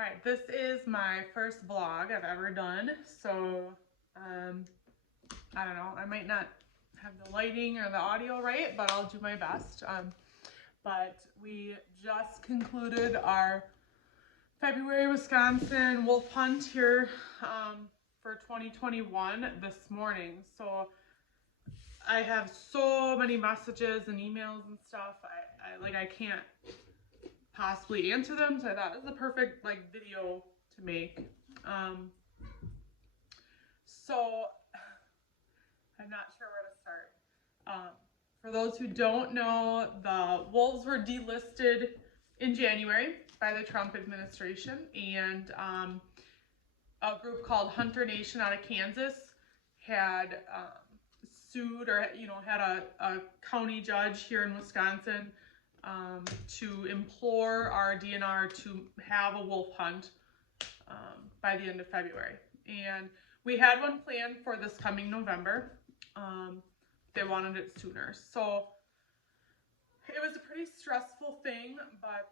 Alright, this is my first vlog I've ever done, so I don't know, I might not have the lighting or the audio right, but I'll do my best. But we just concluded our February Wisconsin wolf hunt here for 2021 this morning. So I have so many messages and emails and stuff. I can't possibly answer them, so I thought it was the perfect video to make. So I'm not sure where to start. For those who don't know, the wolves were delisted in January by the Trump administration, and a group called Hunter Nation out of Kansas had sued, or had a county judge here in Wisconsin to implore our DNR to have a wolf hunt by the end of February. And we had one planned for this coming November. They wanted it sooner. So it was a pretty stressful thing, but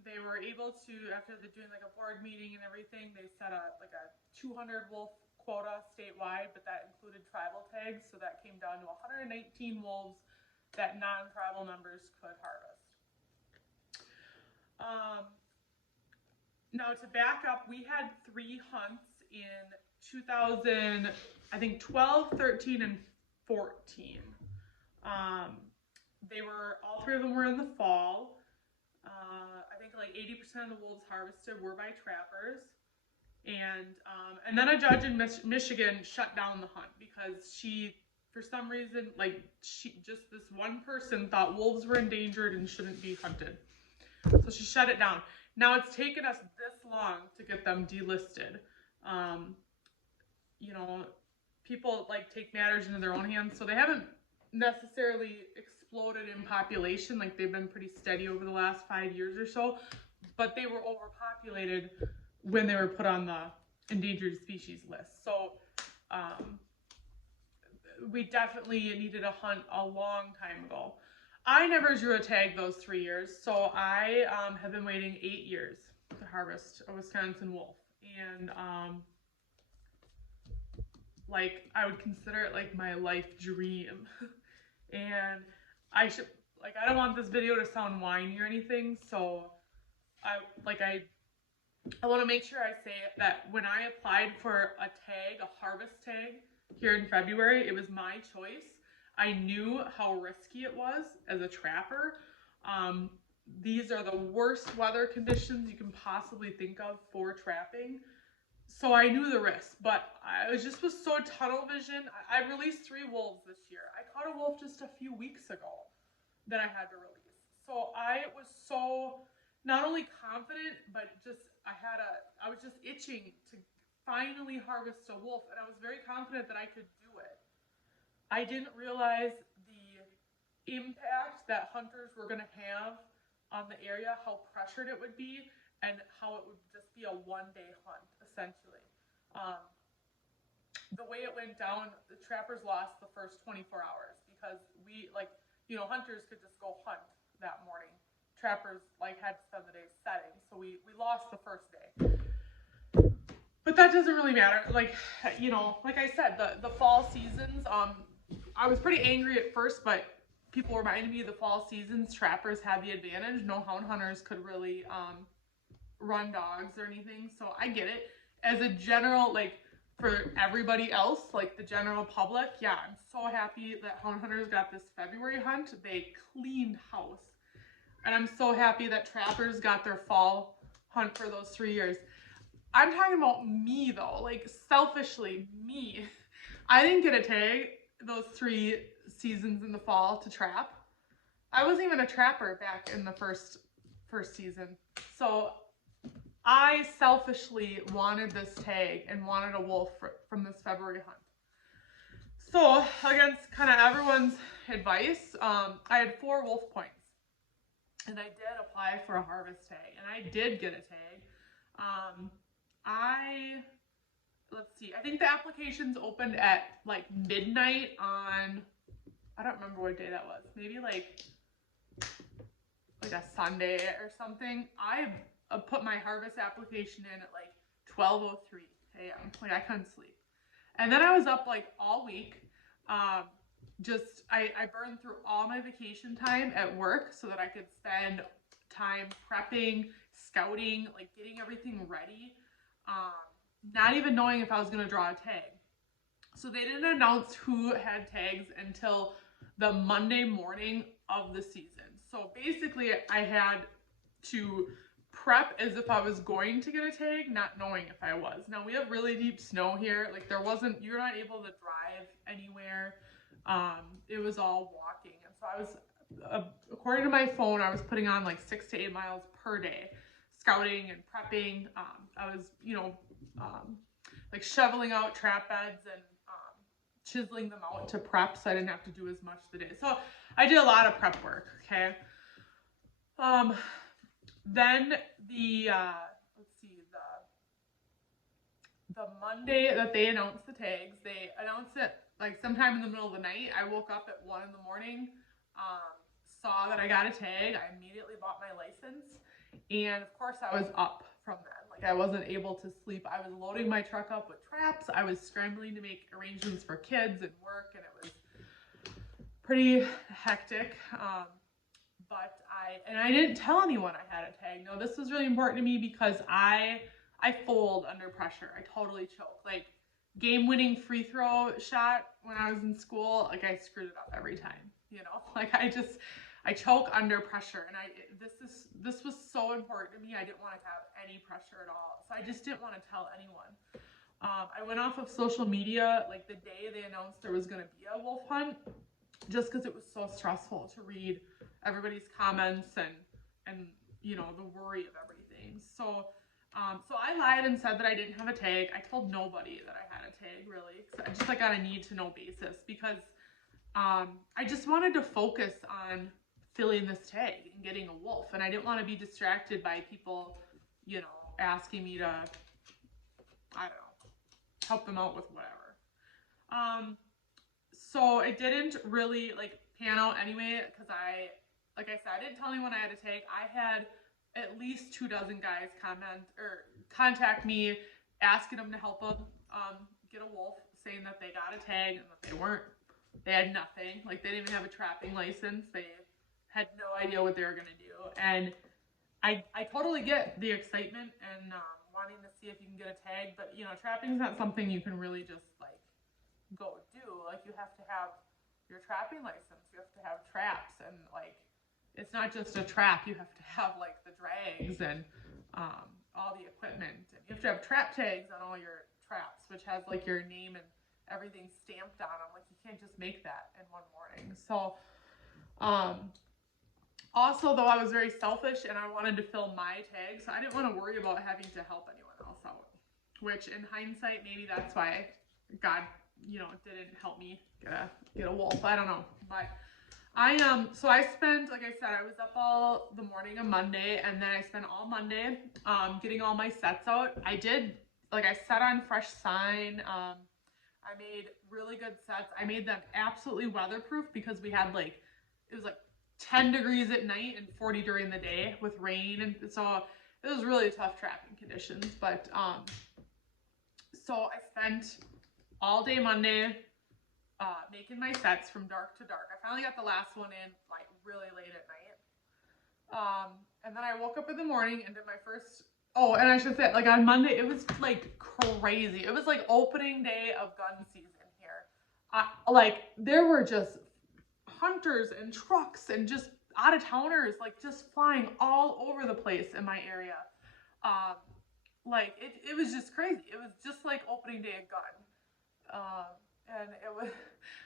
they were able to, after doing a board meeting and everything, they set a 200 wolf quota statewide, but that included tribal tags, so that came down to 119 wolves that non-tribal members could harvest. Now to back up, we had 3 hunts in 2000, I think 12, 13, and 14. They were, all 3 of them were in the fall. I think 80% of the wolves harvested were by trappers. And then a judge in Michigan shut down the hunt because she, for some reason, this one person thought wolves were endangered and shouldn't be hunted. So she shut it down. Now it's taken us this long to get them delisted. People take matters into their own hands, so they haven't necessarily exploded in population. They've been pretty steady over the last 5 years or so, but they were overpopulated when they were put on the endangered species list. So we definitely needed a hunt a long time ago. I never drew a tag those 3 years, so I have been waiting 8 years to harvest a Wisconsin wolf. And I would consider it my life dream. And I don't want this video to sound whiny or anything, so I want to make sure I say that when I applied for a tag, a harvest tag here in February, it was my choice. I knew how risky it was as a trapper. These are the worst weather conditions you can possibly think of for trapping. So I knew the risk, but I was so tunnel vision. I released 3 wolves this year. I caught a wolf just a few weeks ago that I had to release. So I was so not only confident, but I was just itching to finally harvest a wolf, and I was very confident that I could do it. I didn't realize the impact that hunters were going to have on the area, how pressured it would be, and how it would just be a one-day hunt, essentially. The way it went down, the trappers lost the first 24 hours because hunters could just go hunt that morning. Trappers had to spend the day setting, so we lost the first day. But that doesn't really matter. Like I said, the fall seasons, I was pretty angry at first, but people reminded me of the fall seasons, trappers had the advantage. No hound hunters could really run dogs or anything, so I get it. As a general, for everybody else, the general public, yeah, I'm so happy that hound hunters got this February hunt. They cleaned house. And I'm so happy that trappers got their fall hunt for those 3 years. I'm talking about me though, selfishly, me. I didn't get a tag those 3 seasons in the fall to trap. I wasn't even a trapper back in the first season. So I selfishly wanted this tag and wanted a wolf from this February hunt. So against kind of everyone's advice, I had 4 wolf points. And I did apply for a harvest tag, and I did get a tag. Let's see, I think the applications opened at midnight on, I don't remember what day that was, maybe a Sunday or something. I put my harvest application in at like 12:03 a.m. Like I couldn't sleep. And then I was up like all week. I burned through all my vacation time at work so that I could spend time prepping, scouting, like getting everything ready. Not even knowing if I was gonna draw a tag. So they didn't announce who had tags until the Monday morning of the season. So basically I had to prep as if I was going to get a tag, not knowing if I was. Now we have really deep snow here. Like you're not able to drive anywhere. It was all walking. And so I was, according to my phone, I was putting on like 6 to 8 miles per day, scouting and prepping. I was, like shoveling out trap beds and chiseling them out to prep so I didn't have to do as much today. So I did a lot of prep work, okay? Then the Monday that they announced the tags, they announced it like sometime in the middle of the night. I woke up at 1 in the morning, saw that I got a tag. I immediately bought my license, and of course I was up from then. Like I wasn't able to sleep. I was loading my truck up with traps. I was scrambling to make arrangements for kids and work, and it was pretty hectic. But I didn't tell anyone I had a tag. No, this was really important to me because I fold under pressure. I totally choke. Like game-winning free throw shot when I was in school, like I screwed it up every time, Like I choke under pressure, and this was so important to me. I didn't want to have any pressure at all. So I just didn't want to tell anyone. I went off of social media like the day they announced there was going to be a wolf hunt, just because it was so stressful to read everybody's comments and the worry of everything. So I lied and said that I didn't have a tag. I told nobody that I had a tag, really, just like on a need-to-know basis, because I just wanted to focus on filling this tag and getting a wolf, and I didn't want to be distracted by people, asking me to, I don't know, help them out with whatever. So it didn't really like pan out anyway, because like I said, I didn't tell anyone I had a tag. I had at least 24 guys contact me asking them to help them get a wolf, saying that they got a tag and that they had nothing. Like they didn't even have a trapping license. They had no idea what they were going to do. And I totally get the excitement and wanting to see if you can get a tag, but trapping is not something you can really just like go do. Like you have to have your trapping license, you have to have traps, and like it's not just a trap, you have to have like the drags and all the equipment, and you have to have trap tags on all your traps, which has like your name and everything stamped on them. Like you can't just make that in one morning. So also, though, I was very selfish and I wanted to fill my tag, so I didn't want to worry about having to help anyone else out, which in hindsight, maybe that's why God, didn't help me get a wolf. I don't know. But so I spent, like I said, I was up all the morning of Monday, and then I spent all Monday getting all my sets out. I did, like I set on fresh sign. I made really good sets. I made them absolutely weatherproof because we had it was like 10 degrees at night and 40 during the day with rain, and so it was really tough trapping conditions. But so I spent all day Monday making my sets from dark to dark. I finally got the last one in like really late at night, and then I woke up in the morning and did my first. Oh, and I should say, like on Monday, it was like crazy. It was like opening day of gun season here. Like there were just hunters and trucks and just out of towners, like just flying all over the place in my area. Like it was just crazy. It was just like opening day of gun. And it was,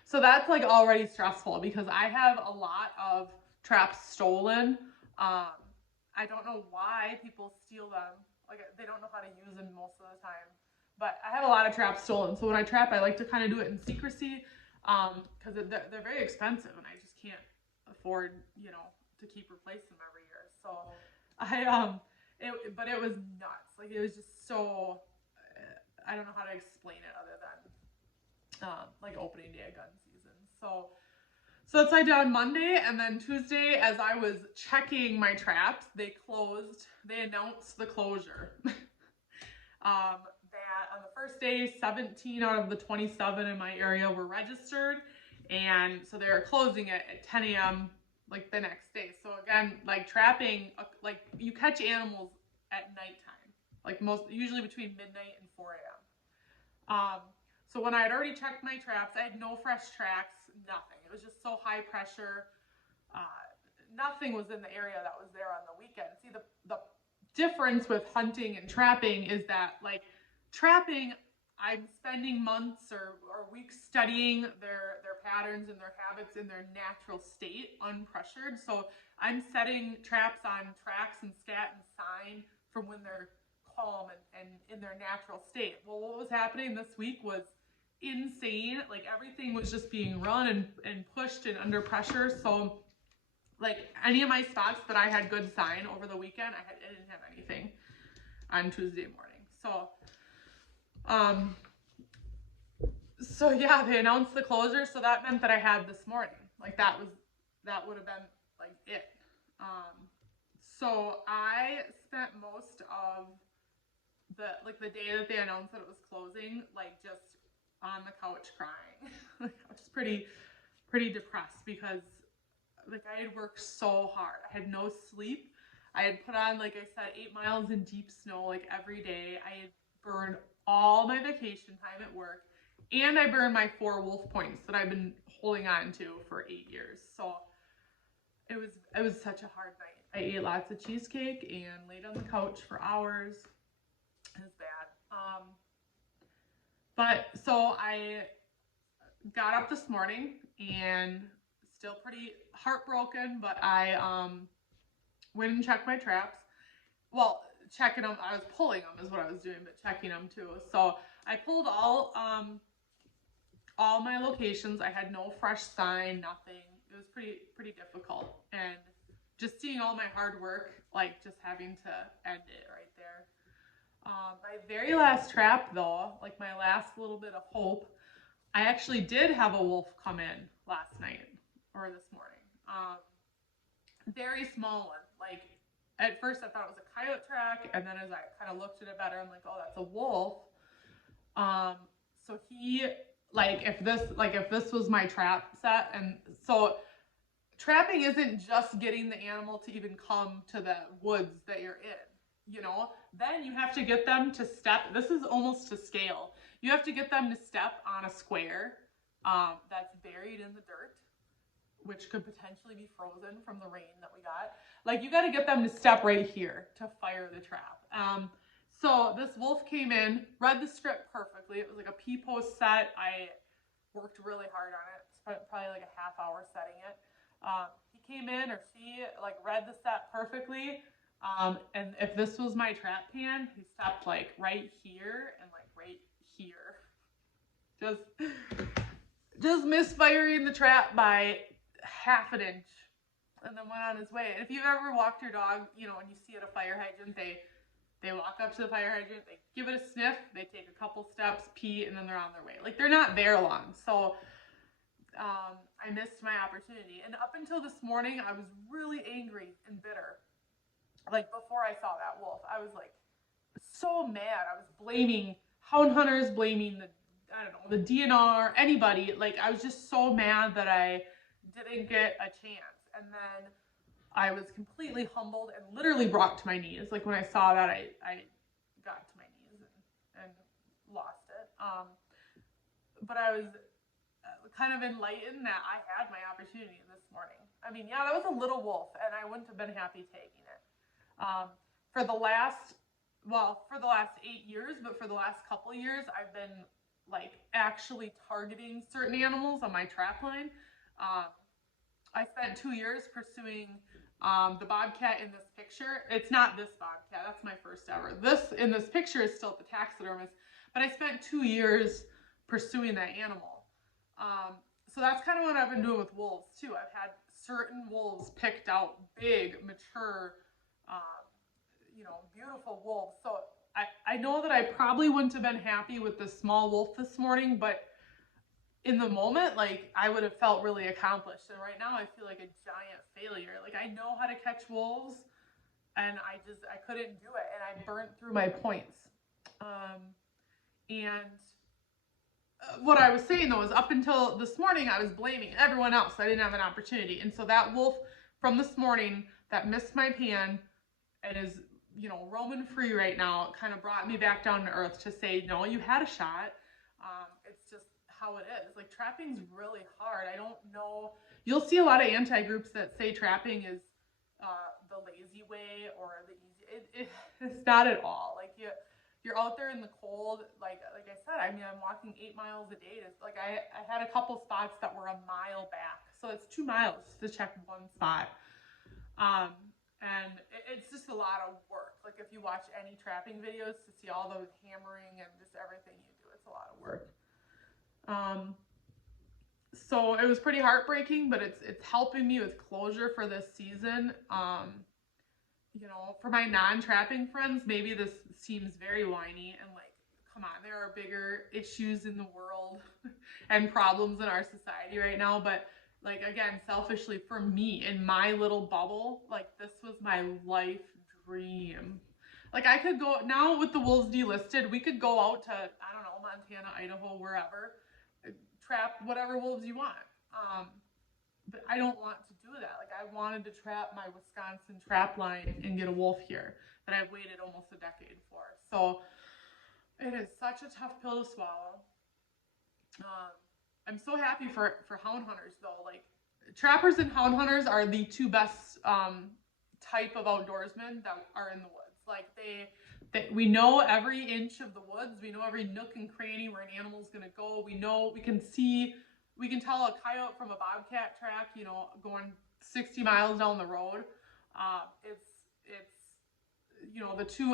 so that's like already stressful because I have a lot of traps stolen. I don't know why people steal them. Like they don't know how to use them most of the time. But I have a lot of traps stolen. So when I trap, I like to kind of do it in secrecy because they're very expensive and I just can't afford, to keep replacing them every year. So but it was nuts. Like it was just so, I don't know how to explain it other than like opening day of gun season. So So that's what I did on Monday, and then Tuesday, as I was checking my traps, they announced the closure. That on the first day, 17 out of the 27 in my area were registered, and so they were closing it at 10 a.m. like the next day. So again, like trapping, like you catch animals at nighttime, like usually between midnight and 4 a.m. So when I had already checked my traps, I had no fresh tracks, nothing. It was just so high pressure. Nothing was in the area that was there on the weekend. See, the difference with hunting and trapping is that, like, trapping, I'm spending months or weeks studying their patterns and their habits in their natural state, unpressured. So I'm setting traps on tracks and scat and sign from when they're calm and in their natural state. Well, what was happening this week was insane. Like, everything was just being run and pushed and under pressure. So, like, any of my spots that I had good sign over the weekend, I didn't have anything on Tuesday morning. So yeah, they announced the closure, so that meant that I had this morning. Like, that would have been like it. So I spent most of the day that they announced that it was closing, like, just on the couch crying. Like, I was pretty depressed because, like, I had worked so hard. I had no sleep. I had put on, like I said, 8 miles in deep snow, like, every day. I had burned all my vacation time at work, and I burned my 4 wolf points that I've been holding on to for 8 years. So it was such a hard night. I ate lots of cheesecake and laid on the couch for hours. It was bad. But so I got up this morning and still pretty heartbroken, but I went and checked my traps. Well, checking them, I was pulling them is what I was doing, but checking them too. So I pulled all my locations. I had no fresh sign, nothing. It was pretty difficult, and just seeing all my hard work, like, just having to end it right there. My very last trap, though, like my last little bit of hope, I actually did have a wolf come in last night or this morning. Very small one. Like, at first I thought it was a coyote track, and then as I kind of looked at it better, I'm like, oh, that's a wolf. So he, like, if this was my trap set, and so trapping isn't just getting the animal to even come to the woods that you're in, you know? Then you have to get them to step. This is almost to scale. You have to get them to step on a square that's buried in the dirt, which could potentially be frozen from the rain that we got. Like, you got to get them to step right here to fire the trap. So this wolf came in, read the script perfectly. It was like a P-post set. I worked really hard on it. Spent probably like a half hour setting it. He came in, or she, like, read the set perfectly. And if this was my trap pan, he stepped like right here and like right here. Just misfiring the trap by half an inch, and then went on his way. And if you've ever walked your dog, you know, when you see at a fire hydrant, they walk up to the fire hydrant, they give it a sniff, they take a couple steps, pee, and then they're on their way. Like, they're not there long. So I missed my opportunity. And up until this morning, I was really angry and bitter. Like, before I saw that wolf, I was like so mad. I was blaming hound hunters, blaming the DNR, anybody. Like, I was just so mad that I didn't get a chance. And then I was completely humbled and literally brought to my knees. Like, when I saw that, I got to my knees and lost it. But I was kind of enlightened that I had my opportunity this morning. I mean, yeah, that was a little wolf, and I wouldn't have been happy taking it. For the last 8 years, but for the last couple of years, I've been, like, actually targeting certain animals on my trap line. I spent 2 years pursuing the bobcat in this picture. It's not this bobcat, that's my first ever. In this picture is still at the taxidermist, but I spent 2 years pursuing that animal. So that's kind of what I've been doing with wolves too. I've had certain wolves picked out, big, mature, beautiful wolves. So I know that I probably wouldn't have been happy with the small wolf this morning, but in the moment, like I would have felt really accomplished. And right now I feel like a giant failure. Like I know how to catch wolves and I couldn't do it. And I burnt through my points. And what I was saying though is up until this morning, I was blaming everyone else. I didn't have an opportunity. And so that wolf from this morning that missed my pan and is, roaming free right now, kind of brought me back down to earth to say, no, you had a shot. It's just how it is. Like trapping's really hard. I don't know. You'll see a lot of anti-groups that say trapping is the lazy way or the easy. It's not at all. Like you're out there in the cold. Like I said, I mean, I'm walking 8 miles a day. It's like I had a couple spots that were a mile back, so it's 2 miles to check one spot. And it's just a lot of work. Like if you watch any trapping videos to see all the hammering and just everything you do, it's a lot of work. So it was pretty heartbreaking, but it's helping me with closure for this season. For my non-trapping friends, maybe this seems very whiny and like, come on, there are bigger issues in the world and problems in our society right now. But like, again, selfishly for me in my little bubble, like this was my life dream. Like I could go now with the wolves delisted, we could go out to, I don't know, Montana, Idaho, wherever, trap whatever wolves you want. But I don't want to do that. Like I wanted to trap my Wisconsin trap line and get a wolf here that I've waited almost a decade for. So it is such a tough pill to swallow. I'm so happy for hound hunters though. Like trappers and hound hunters are the two best type of outdoorsmen that are in the woods. Like we know every inch of the woods. We know every nook and cranny where an animal's gonna go. We can tell a coyote from a bobcat track, going 60 miles down the road.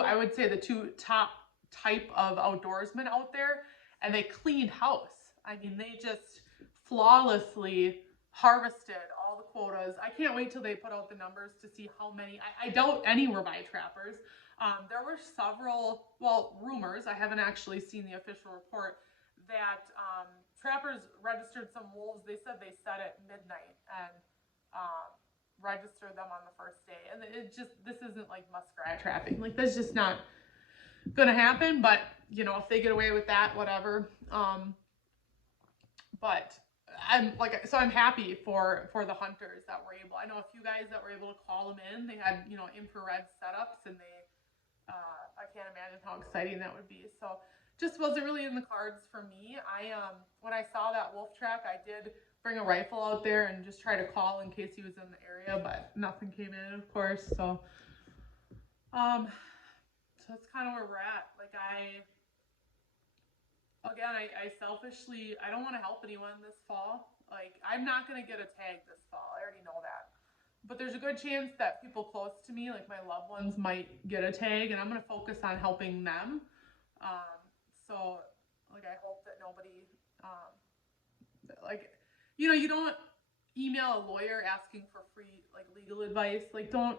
I would say the two top type of outdoorsmen out there, and they cleaned house. I mean, they just flawlessly harvested all the quotas. I can't wait till they put out the numbers to see how many. I doubt any were by trappers. There were several, rumors, I haven't actually seen the official report, that trappers registered some wolves. They said they set at midnight and registered them on the first day. And this isn't like muskrat trapping. Like that's just not gonna happen. But if they get away with that, whatever. But I'm happy for the hunters that were able. I know a few guys that were able to call them in. They had infrared setups, and I can't imagine how exciting that would be. So just wasn't really in the cards for me. When I saw that wolf track, I did bring a rifle out there and just try to call in case he was in the area, but nothing came in, of course. So that's kind of where we're at. Like I selfishly, I don't want to help anyone this fall. Like I'm not going to get a tag this fall. I already know that. But there's a good chance that people close to me, like my loved ones, might get a tag, and I'm going to focus on helping them. So I hope that nobody, you don't email a lawyer asking for free, like, legal advice. Like, don't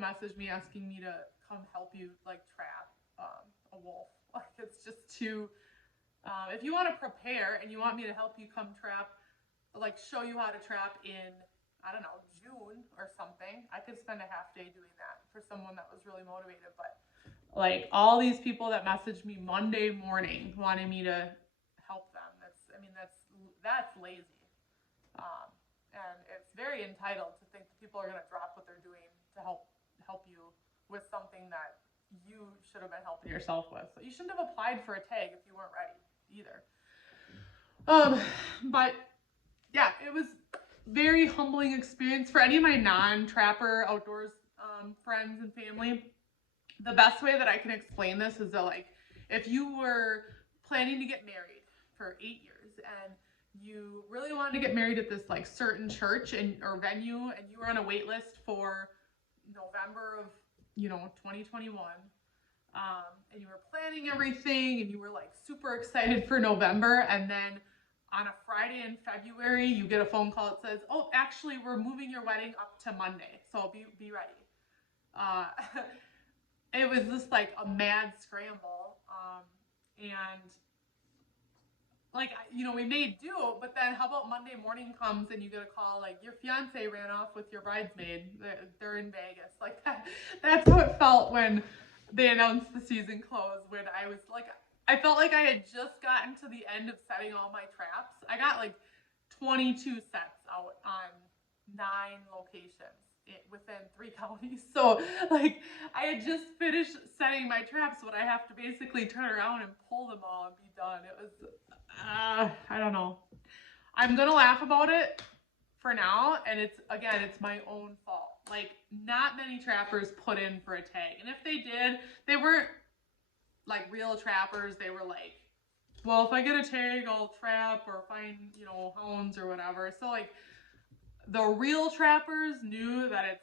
message me asking me to come help you, like, trap a wolf. Like, it's just too, if you want to prepare and you want me to help you come trap, like, show you how to trap in, I don't know, June or something, I could spend a half day doing that for someone that was really motivated. But like all these people that messaged me Monday morning wanting me to help them, that's lazy. And it's very entitled to think that people are going to drop what they're doing to help you with something that you should have been helping yourself with. So you shouldn't have applied for a tag if you weren't ready either. But yeah, it was very humbling experience for any of my non-trapper outdoors friends and family. The best way that I can explain this is that, like, if you were planning to get married for 8 years and you really wanted to get married at this like certain church or venue, and you were on a wait list for November of 2021, and you were planning everything and you were like super excited for November, and then on a Friday in February you get a phone call that says, oh, actually we're moving your wedding up to Monday, so be ready. It was just like a mad scramble, and like, we may do, but then how about Monday morning comes and you get a call like your fiance ran off with your bridesmaid. They're in Vegas. Like that's how it felt when they announced the season closed. When I was like, I felt like I had just gotten to the end of setting all my traps. I got like 22 sets out on 9 locations within 3 counties. So like I had just finished setting my traps, but I have to basically turn around and pull them all and be done. It was I don't know. I'm gonna laugh about it for now, and it's my own fault. Like, not many trappers put in for a tag, and if they did, they weren't like real trappers. They were like, well, if I get a tag, I'll trap or find hounds or whatever. So like, the real trappers knew that it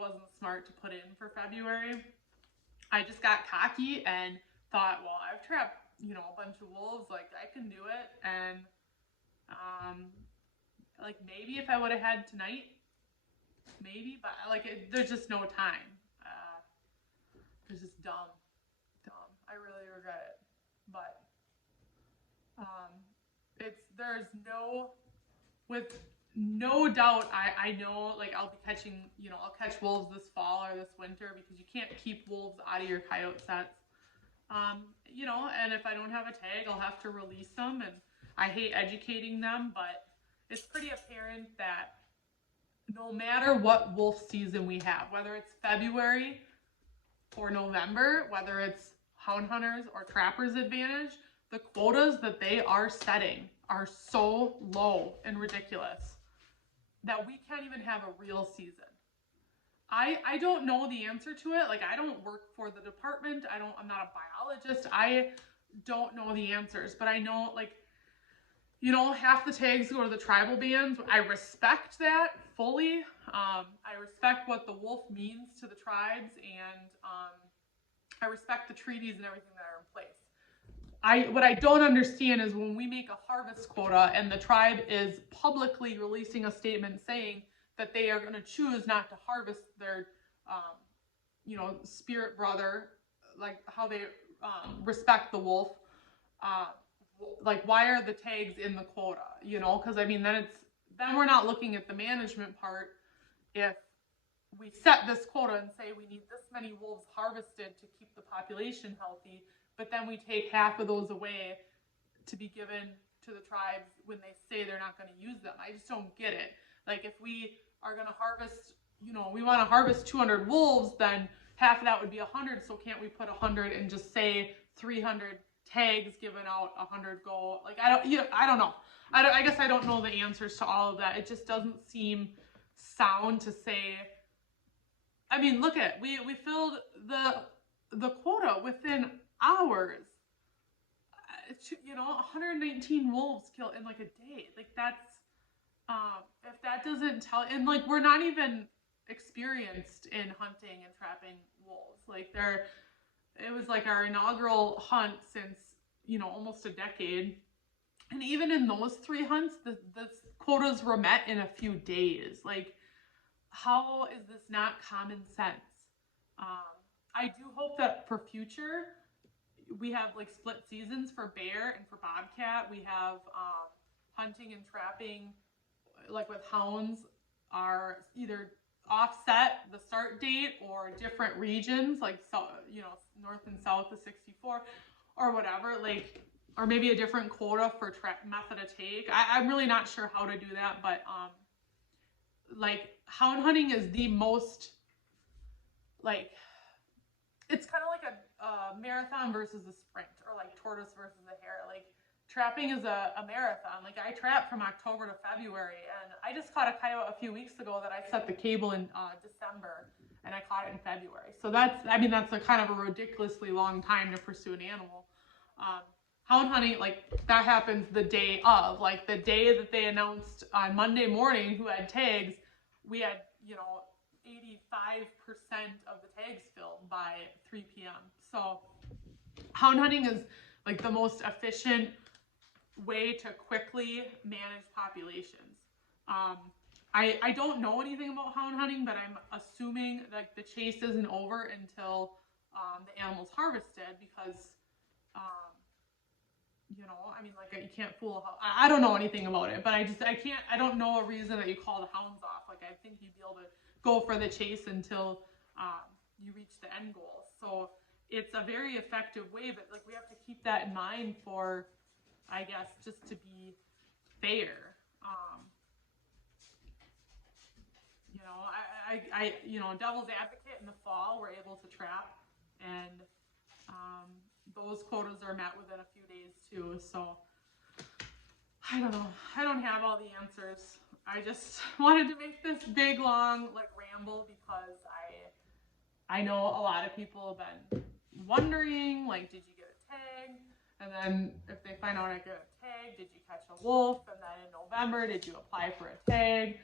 wasn't smart to put in for February. I just got cocky and thought, well, I've trapped a bunch of wolves, like I can do it. And like maybe if I would have had tonight, maybe, but like there's just no time. It's just dumb. I really regret it, but with no doubt, I know, like I'll be catching, I'll catch wolves this fall or this winter, because you can't keep wolves out of your coyote sets. And if I don't have a tag, I'll have to release them, and I hate educating them, but it's pretty apparent that no matter what wolf season we have, whether it's February or November, whether it's hound hunters or trappers advantage, the quotas that they are setting are so low and ridiculous that we can't even have a real season. I don't know the answer to it. Like, I don't work for the department. I'm not a biologist. I don't know the answers, but I know, like, half the tags go to the tribal bands. I respect that fully. I respect what the wolf means to the tribes, and I respect the treaties and everything that are in place. What I don't understand is when we make a harvest quota and the tribe is publicly releasing a statement saying that they are going to choose not to harvest their, spirit brother, like how they respect the wolf. Like, why are the tags in the quota? Because I mean, then we're not looking at the management part. If we set this quota and say we need this many wolves harvested to keep the population healthy, but then we take half of those away to be given to the tribes when they say they're not going to use them. I just don't get it. Like, if we are going to harvest, we want to harvest 200 wolves, then half of that would be 100. So can't we put 100 and just say 300 tags given out, 100 go? Like, I don't know. I guess I don't know the answers to all of that. It just doesn't seem sound to say. I mean, look at it. We filled the quota within hours. 119 wolves killed in like a day. Like, that's if that doesn't tell, and like, we're not even experienced in hunting and trapping wolves. Like, it was like our inaugural hunt since almost a decade, and even in those 3 hunts, the quotas were met in a few days. Like, how is this not common sense? I do hope that for future we have like split seasons for bear and for bobcat. We have hunting and trapping, like with hounds, are either offset the start date or different regions, like north and south of 64 or whatever, like, or maybe a different quota for method of take. I'm really not sure how to do that, but like, hound hunting is the most, like, it's kind of like a marathon versus a sprint, or like tortoise versus a hare. Like, trapping is a marathon. Like, I trap from October to February, and I just caught a coyote a few weeks ago that I set the cable in December, and I caught it in February. So that's a kind of a ridiculously long time to pursue an animal. Hound hunting, like, that happens the day of. Like, the day that they announced on Monday morning who had tags, we had 85% of the tags filled by 3 p.m. So hound hunting is like the most efficient way to quickly manage populations. I don't know anything about hound hunting, but I'm assuming like the chase isn't over until the animal's harvested, because you know, I mean, like, you can't fool a hound. I don't know anything about it, but I don't know a reason that you call the hounds off. Like, I think you'd be able to go for the chase until you reach the end goal. So it's a very effective way, but like, we have to keep that in mind for, I guess, just to be fair. You know, you know, devil's advocate in the fall, we're able to trap, and those quotas are met within a few days too. So I don't know. I don't have all the answers. I just wanted to make this big, long, like, ramble because I know a lot of people have been wondering, like, did you get a tag? And then if they find out I get a tag, did you catch a wolf? And then in November, did you apply for a tag?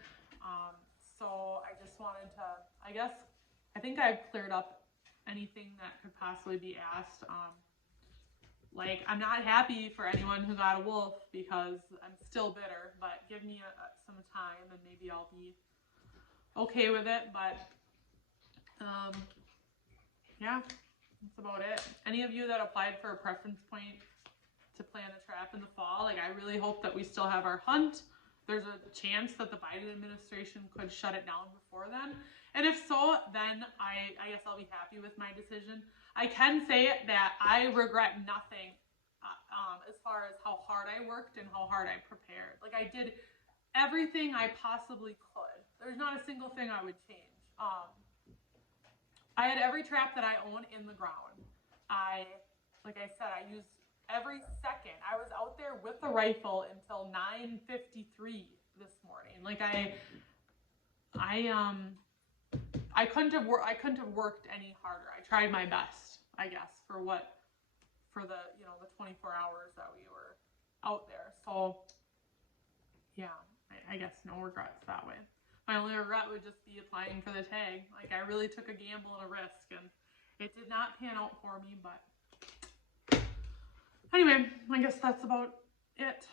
So I just wanted to, I think I've cleared up anything that could possibly be asked. Like, I'm not happy for anyone who got a wolf because I'm still bitter, but give me some time and maybe I'll be okay with it. But yeah, that's about it. Any of you that applied for a preference point to plan a trap in the fall, like, I really hope that we still have our hunt. There's a chance that the Biden administration could shut it down before then. And if so, then I guess I'll be happy with my decision. I can say that I regret nothing as far as how hard I worked and how hard I prepared. Like, I did everything I possibly could. There's not a single thing I would change. I had every trap that I own in the ground. Like I said, I used every second. I was out there with the rifle until 9:53 this morning. Like, I couldn't have worked any harder. I tried my best, I guess, for the, you know, the 24 hours that we were out there. So yeah, I guess no regrets that way. My only regret would just be applying for the tag. Like, I really took a gamble and a risk, and it did not pan out for me. But anyway, I guess that's about it.